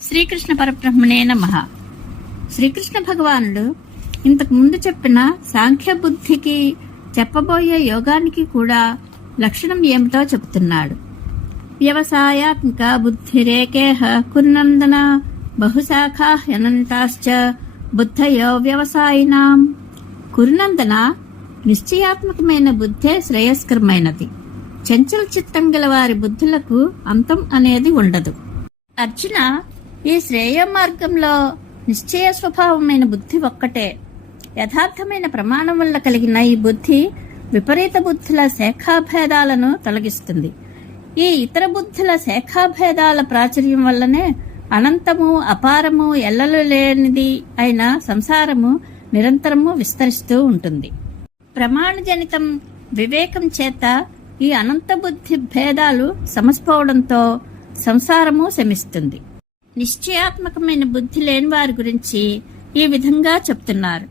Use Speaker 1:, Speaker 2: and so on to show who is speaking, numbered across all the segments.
Speaker 1: శ్రీకృష్ణ పరబ్రహ్మణే నమ. శ్రీకృష్ణ భగవానుడు ఇంతకు ముందు చెప్పిన సాంఖ్య బుద్ధికి చెప్పబోయే యోగానికి కూడా లక్షణం ఏమిటో చెప్తున్నాడు. వ్యవసాయాత్మక బుద్ధిరేకేహ కున్నందన బహుశాఖా హ్యనంతాశ్చ బుద్ధయో వ్యవసాయినాం. కురునందన నిశ్చయాత్మకమైన బుద్ధే శ్రేయస్కరమైనది. చంచల చిత్తం గల వారి బుద్ధులకు అంతం అనేది ఉండదు. అర్జున ఈ శ్రేయ మార్గంలో నిశ్చయ స్వభావమైన బుద్ధి ఒక్కటే. యథార్థమైన ప్రమాణం వల్ల కలిగిన ఈ బుద్ధి విపరీత బుద్ధుల శాఖాభేదాలను తొలగిస్తుంది. ఈ ఇతర బుద్ధుల శాఖాభేదాల ప్రాచుర్యం వల్లనే అనంతము అపారము ఎల్లలు లేనిది అయిన సంసారము నిరంతరము విస్తరిస్తూ ఉంటుంది. ప్రమాణజనితం వివేకం చేత ఈ అనంత బుద్ధి భేదాలు సమసిపోవడంతో సంసారము శమిస్తుంది. నిశ్చయాత్మకమైన బుద్ధి లేని వారి గురించి ఈ విధంగా చెప్తున్నారు.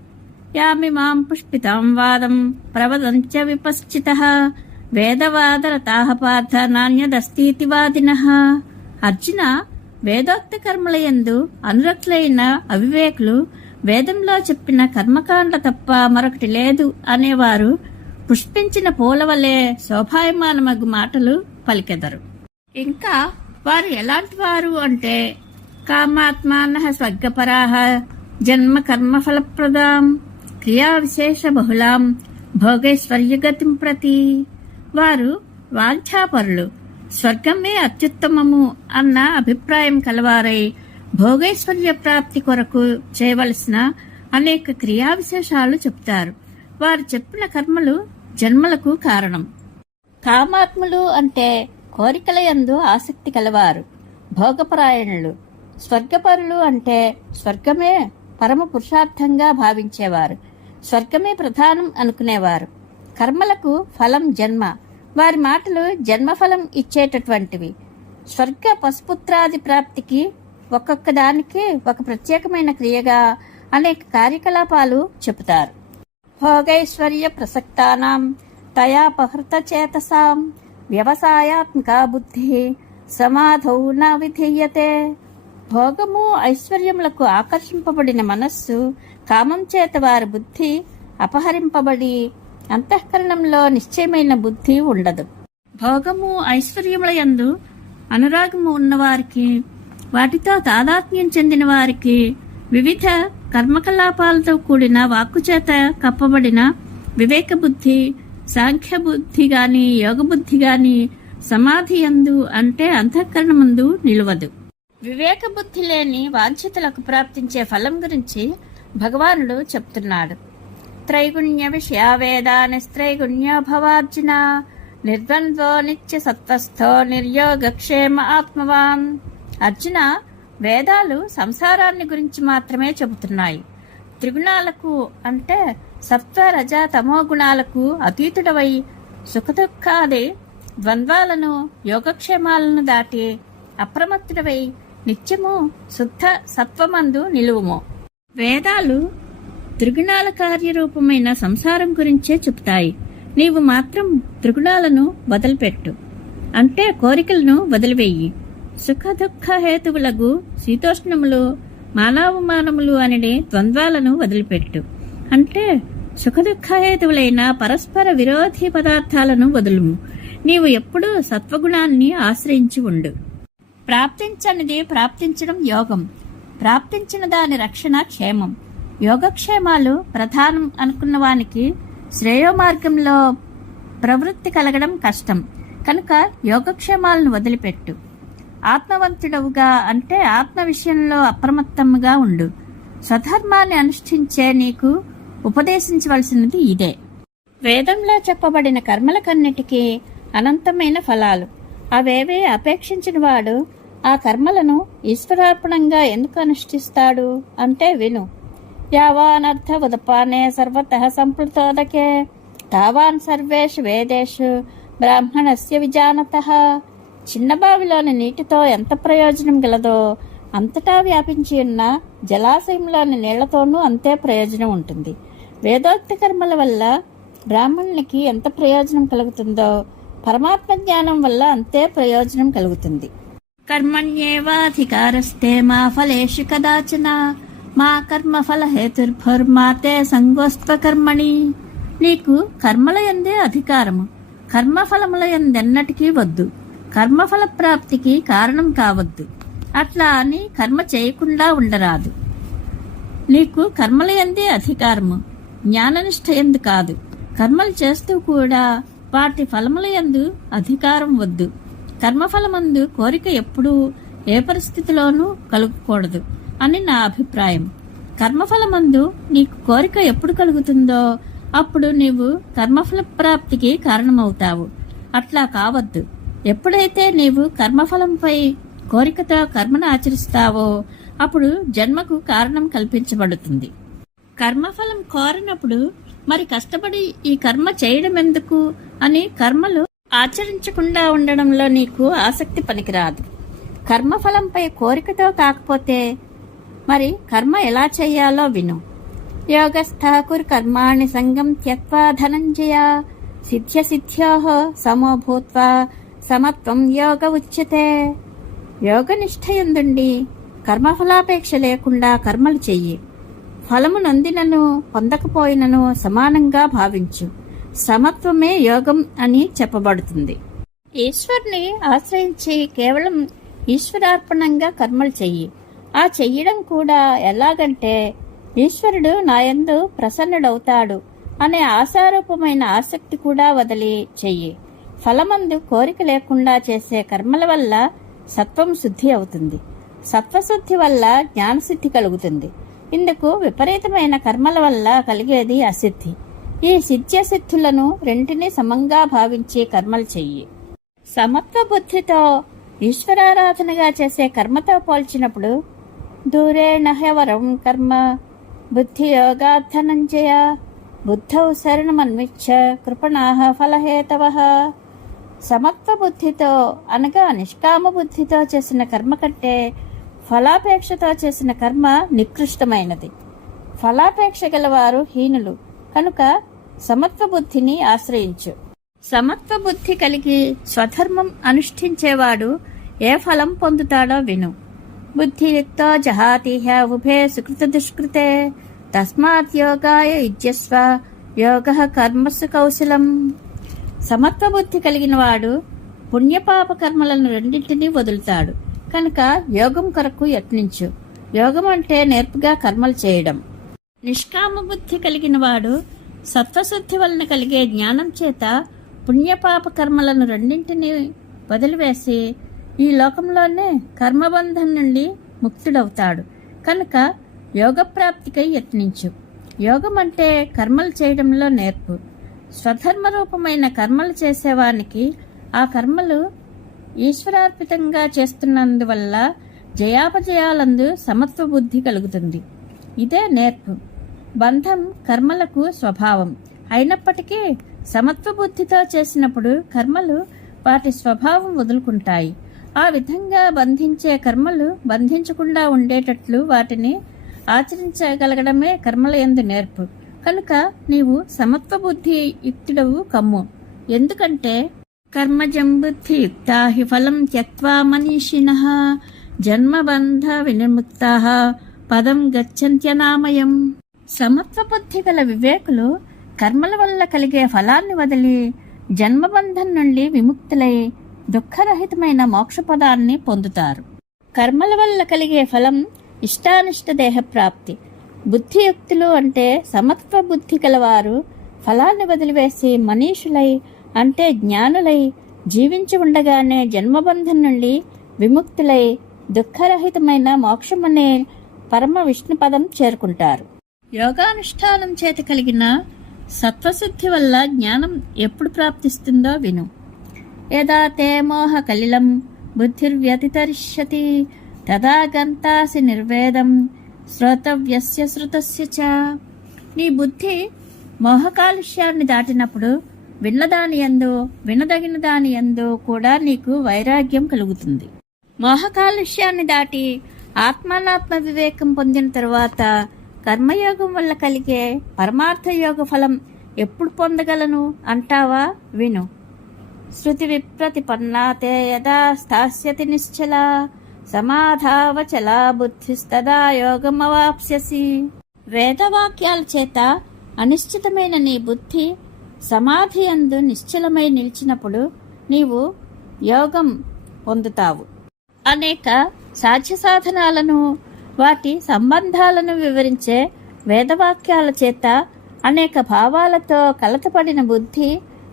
Speaker 1: యామిమాం పుష్పితాం వాదం ప్రవదంచ విపశ్చిత వేదవాదరతాహ పార్థ నాణ్యదస్తీతి వాదిన. అర్జున వేదోక్త కర్మలయందు అనురక్తులైన అవివేకులు వేదంలో చెప్పిన కర్మకాండ తప్ప మరొకటి లేదు అనేవారు పుష్పించిన పూల వలె శోభాయమానమగు మాటలు పలికెదరు. ఇంకా వారు ఎలాంటి వారు అంటే కామాత్మాన స్వర్గపరాహ జన్మ కర్మ ఫలప్రదాం క్రియా విశేష బహుళాం భోగైశ్వర్యగతిం ప్రతి వారు వాంఛాపరులు. స్వర్గమే అత్యుత్తమము అన్న అభిప్రాయం కలవారై భోగైశ్వర్య ప్రాప్తి కొరకు చేయవలసిన అనేక క్రియా విశేషాలు చెప్తారు. వారు చెప్పిన కర్మలు జన్మలకు కారణం. కామాత్ములు అంటే కోరికల యందు ఆసక్తి కలవారు. భోగపరాయణులు. స్వర్గపరులు అంటే స్వర్గమే పరమ పురుషార్థంగా భావించేవారు. స్వర్గమే ప్రధానం అనుకునేవారు. కర్మలకు ఫలం జన్మ. వారి మాటలు జన్మఫలం ఇచ్చేటటువంటివి. స్వర్గ పశుపుత్రాది ప్రాప్తికి ఒక్కొక్క దానికి ఒక ప్రత్యేకమైన క్రియగా అనేక కార్యకలాపాలు చెబుతారు. భోగైశ్వర్య ప్రసక్తానాం తయాపహృత చేతసాం వ్యవసాయాత్మక బుద్ధి సమాధౌ న విధీయతే. భోగము ఐశ్వర్యములకు ఆకర్షింపబడిన మనస్సు కామం చేత వారి బుద్ధి అపహరింపబడి అంతఃకరణంలో నిశ్చయమైన బుద్ధి ఉండదు. భోగము ఐశ్వర్యముల యందు అనురాగము ఉన్నవారికి వాటితో తాదాత్మ్యం చెందిన వారికి వివిధ కర్మకలాపాలతో కూడిన వాక్కుచేత కప్పబడిన వివేక బుద్ధి సాంఖ్య బుద్ధి గాని యోగ బుద్ధి గాని సమాధి యందు అంటే అంతఃకరణమందు నిలవదు. వివేక బుద్ధి లేని వాంఛితులకు ప్రాప్తించే ఫలం గురించి భగవానుడు చెప్తున్నాడు. త్రైగుణ్య విషయావేదాని స్త్రైగుణ్య భవార్జున నిర్ద్వంద్వో నిత్య సత్వస్థో నిర్యోగక్షేమ ఆత్మవాన్. అర్జున వేదాలు సంసారాన్ని గురించి మాత్రమే చెబుతున్నాయి. త్రిగుణాలకు అంటే సత్వ రజ తమో గుణాలకు అతీతుడవై సుఖదుఖాది ద్వంద్వాలను యోగక్షేమాలను దాటి అప్రమత్తుడవై నిత్యము శుద్ధ సత్వమందు నిలువుము. వేదాలు త్రిగుణాల కార్యరూపమైన సంసారం గురించే చెప్తాయి. నీవు మాత్రం త్రిగుణాలను వదిలిపెట్టు. అంటే కోరికలను వదిలివేయి. సుఖ దుఃఖ హేతువులకు శీతోష్ణములు మానవమానములు అనే ద్వంద్వాలను వదిలిపెట్టు. అంటే సుఖ పరస్పర విరోధి పదార్థాలను వదులుము. నీవు ఎప్పుడూ సత్వగుణాన్ని ఆశ్రయించి ఉండు. ప్రాప్తించనిది ప్రాప్తించడం యోగం. ప్రాప్తించిన దాని రక్షణ క్షేమం. యోగక్షేమాలు ప్రధానం అనుకున్న వానికి శ్రేయో మార్గంలో ప్రవృత్తి కలగడం కష్టం. కనుక యోగక్షేమాలను వదిలిపెట్టు. ఆత్మవంతుడవుగా అంటే ఆత్మ విషయంలో అప్రమత్తముగా ఉండు. స్వధర్మాన్ని అనుష్ఠించే నీకు ఉపదేశించవలసినది ఇదే. వేదంలో చెప్పబడిన కర్మలకన్నిటికీ అనంతమైన ఫలాలు. అవేవే అపేక్షించిన వాడు ఆ కర్మలను ఈశ్వరార్పణంగా ఎందుకు అనుష్ఠిస్తాడు? అంటే విను. యావానర్థ ఉదపానే సర్వత సంప్లుతోదకే. తావాన్ సర్వేషు వేదేషు బ్రాహ్మణస్య విజానత. చిన్న బావిలోని నీటితో ఎంత ప్రయోజనం గలదో అంతటా వ్యాపించి ఉన్న జలాశయంలోని నీళ్ళతోనూ అంతే ప్రయోజనం ఉంటుంది. వేదోక్త కర్మల వల్ల బ్రాహ్మణునికి ఎంత ప్రయోజనం కలుగుతుందో పరమాత్మ జ్ఞానం వల్ల అంతే ప్రయోజనం కలుగుతుంది. కర్మణ్యేవాధికారస్తే మా ఫలేషు కదాచన మా కర్మ ఫల హేతుర్భుర్మాతే సంగోస్త్వ కర్మణి నీకు కర్మల ఎందే అధికారము. కర్మఫలముల ఎందెన్నటికీ వద్దు. కర్మఫల ప్రాప్తికి కారణం కావద్దు. అట్లా అని కర్మ చేయకుండా ఉండరాదు. నీకు కర్మల ఎందే అధికారము. జ్ఞాననిష్ట ఎందు కాదు. కర్మలు చేస్తూ కూడా వాటి ఫలముల ఎందు అధికారం వద్దు. కర్మఫలమందు కోరిక ఎప్పుడూ ఏ పరిస్థితిలోనూ కలుగకూడదు అని నా అభిప్రాయం. కర్మఫలమందు నీకు కోరిక ఎప్పుడు కలుగుతుందో అప్పుడు నీవు కర్మఫల ప్రాప్తికి కారణమవుతావు. అట్లా కావద్దు. ఎప్పుడైతే నీవు కర్మఫలంపై కోరికతో కర్మను ఆచరిస్తావో అప్పుడు జన్మకు కారణం కల్పించబడుతుంది. కర్మఫలం కోరినప్పుడు మరి కష్టపడి ఈ కర్మ చేయడం ఎందుకు అని కర్మలు ఆచరించకుండా ఉండడంలో నీకు ఆసక్తి పనికిరాదు. కర్మఫలంపై కోరికతో కాకపోతే మరి కర్మ ఎలా చేయాలో విను. యోగస్థాకుర్ కర్మాణి సంగం త్యక్వా ధనంజయ సిద్ధ్య సిద్ధ్యో సమో భూత్వా సమత్వం యోగ ఉచ్యతే. యోగనిష్ఠయందుండి కర్మఫలాపేక్ష లేకుండా కర్మలు చెయ్యి. ఫలము నొందినను పొందకపోయినను సమానంగా భావించు. సమత్వమే యోగం అని చెప్పబడుతుంది. ఈశ్వరుని ఆశ్రయించి కేవలం ఈశ్వరార్పణంగా కర్మలు చెయ్యి. ఆ చెయ్యడం కూడా ఎలాగంటే ఈశ్వరుడు నాయందు ప్రసన్నుడవుతాడు అనే ఆశారూపమైన ఆసక్తి కూడా వదిలి చెయ్యి. ఫలమందు కోరిక లేకుండా చేసే కర్మల వల్ల సత్వం శుద్ధి అవుతుంది. సత్వశుద్ధి వల్ల జ్ఞానసిద్ధి కలుగుతుంది. ఇందుకు విపరీతమైన కర్మల వల్ల కలిగేది అసిద్ధి ఈ సిద్ధ్యసిద్ధులను రెంటిని సమంగా భావించి కర్మలు చెయ్యి. సమత్వ బుద్ధితో ఈశ్వరారాధనగా చేసే కర్మతో పోల్చినప్పుడు దూరేణ హెవరం కర్మ బుద్ధి యోగార్థనంజయ బుద్ధౌ శరణమన్విచ్చ కృపణాహ ఫలహేతవ. సమత్వ బుద్ధితో అనగా నిష్కామ బుద్ధితో చేసిన కర్మ కంటే ఫలాపేక్షతో చేసిన కర్మ నికృష్టమైనది. ఫలాపేక్ష గలవారు హీనులు. కనుక సమత్వ బుద్ధిని ఆశ్రయించు. సమత్వ బుద్ధి కలిగి స్వధర్మం అనుష్ఠించేవాడు ఏ ఫలం పొందుతాడో విను. బుద్ధియుక్తో జహాతిహ ఉభే సుకృత దుష్కృతే తస్మాత్ యోగాయ యుజ్యస్వ యోగ కర్మసు కౌశలం. సమత్వ బుద్ధి కలిగిన వాడు పుణ్యపాప కర్మలను రెండింటినీ వదులుతాడు. కనుక యోగం కొరకు యత్నించు. యోగం అంటే నేర్పుగా కర్మలు చేయడం. నిష్కామ బుద్ధి కలిగిన వాడు సత్వశుద్ధి వలన కలిగే జ్ఞానం చేత పుణ్యపాప కర్మలను రెండింటినీ వదిలివేసి ఈ లోకంలోనే కర్మబంధం నుండి ముక్తుడవుతాడు. కనుక యోగప్రాప్తికై యత్నించు. యోగం అంటే కర్మలు చేయడంలో నేర్పు. స్వధర్మ రూపమైన కర్మలు చేసేవానికి ఆ కర్మలు ఈశ్వరార్పితంగా చేస్తున్నందువల్ల జయాపజయాలందు సమత్వ బుద్ధి కలుగుతుంది. ఇదే నేర్పు. బంధం కర్మలకు స్వభావం. అయినప్పటికీ సమత్వ బుద్ధితో చేసినప్పుడు కర్మలు వాటి స్వభావం వదులుకుంటాయి. ఆ విధంగా బంధించే కర్మలు బంధించకుండా ఉండేటట్లు వాటిని ఆచరించగలగడమే కర్మల ఎందు నేర్పు. కనుక నీవు సమత్వ బుద్ధి యుక్తుడవు కమ్ము. ఎందుకంటే కర్మజం బుద్ధి యుక్తా ఫలం త్యక్వా మనీషిణ జన్మబంధ వినిర్ముక్తా పదం గచ్చంత్యనామయం. సమత్వ బుద్ధి గల వివేకులు కర్మల వల్ల కలిగే ఫలాన్ని వదిలి జన్మబంధం నుండి విముక్తులై దుఃఖరహితమైన మోక్షపదాన్ని పొందుతారు. కర్మల వల్ల కలిగే ఫలం ఇష్టానిష్ట దేహ ప్రాప్తి బుద్ధియుక్తులు అంటే సమత్వ బుద్ధి గలవారు ఫలాన్ని వదిలివేసి మనీషులై అంటే జ్ఞానులై జీవించి ఉండగానే జన్మబంధం నుండి విముక్తులై దుఃఖరహితమైన మోక్షమనే పరమ విష్ణు పదం చేరుకుంటారు. యోగానుష్ఠానం చేత కలిగిన సత్వశుద్ధి వల్ల జ్ఞానం ఎప్పుడు ప్రాప్తిస్తుందో విను. యదా తే మోహ కలిలం బుద్ధిర్వ్యతితరిష్యతి తదా గంతాసి నిర్వేదం శ్రోతవ్యస్య శృతస్య చ. నీ బుద్ధి మోహకాలుష్యాన్ని దాటినప్పుడు విన్నదాని ఎందు వినదగిన దాని ఎందు కూడా నీకు వైరాగ్యం కలుగుతుంది. మోహకాలుష్యాన్ని దాటి ఆత్మానాత్మ వివేకం పొందిన తరువాత కర్మయోగం వల్ల కలిగే పరమార్థ యోగ ఫలం ఎప్పుడు పొందగలను అంటావా? విను. శృతి విప్రతిపన్నాతే యదా స్థాస్యతి నిశ్చల సమాధావచలా బుద్ధిస్తదా యోగమవాప్స్యసి. వేదవాక్యాల చేత అనిశ్చితమైన నీ బుద్ధి సమాధి అందు నిశ్చలమై నిలిచినప్పుడు నీవు యోగం పొందుతావు. అనేక సాధ్య సాధనాలను వాటి సంబంధాలను వివరించే వేదవాక్యాల చేత అనేక భావాలతో కలతపడిన బుద్ధి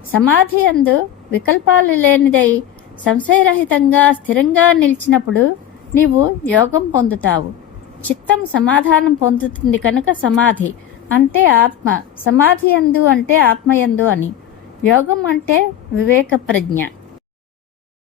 Speaker 1: సమాధి అందు వికల్పాలు లేనిదై సంశయరహితంగా స్థిరంగా నిలిచినప్పుడు నీవు యోగం పొందుతావు. చిత్తం సమాధానం పొందుతుంది కనుక సమాధి అంటే ఆత్మ. సమాధి ఎందు అంటే ఆత్మయందు అని. యోగం అంటే వివేక ప్రజ్ఞ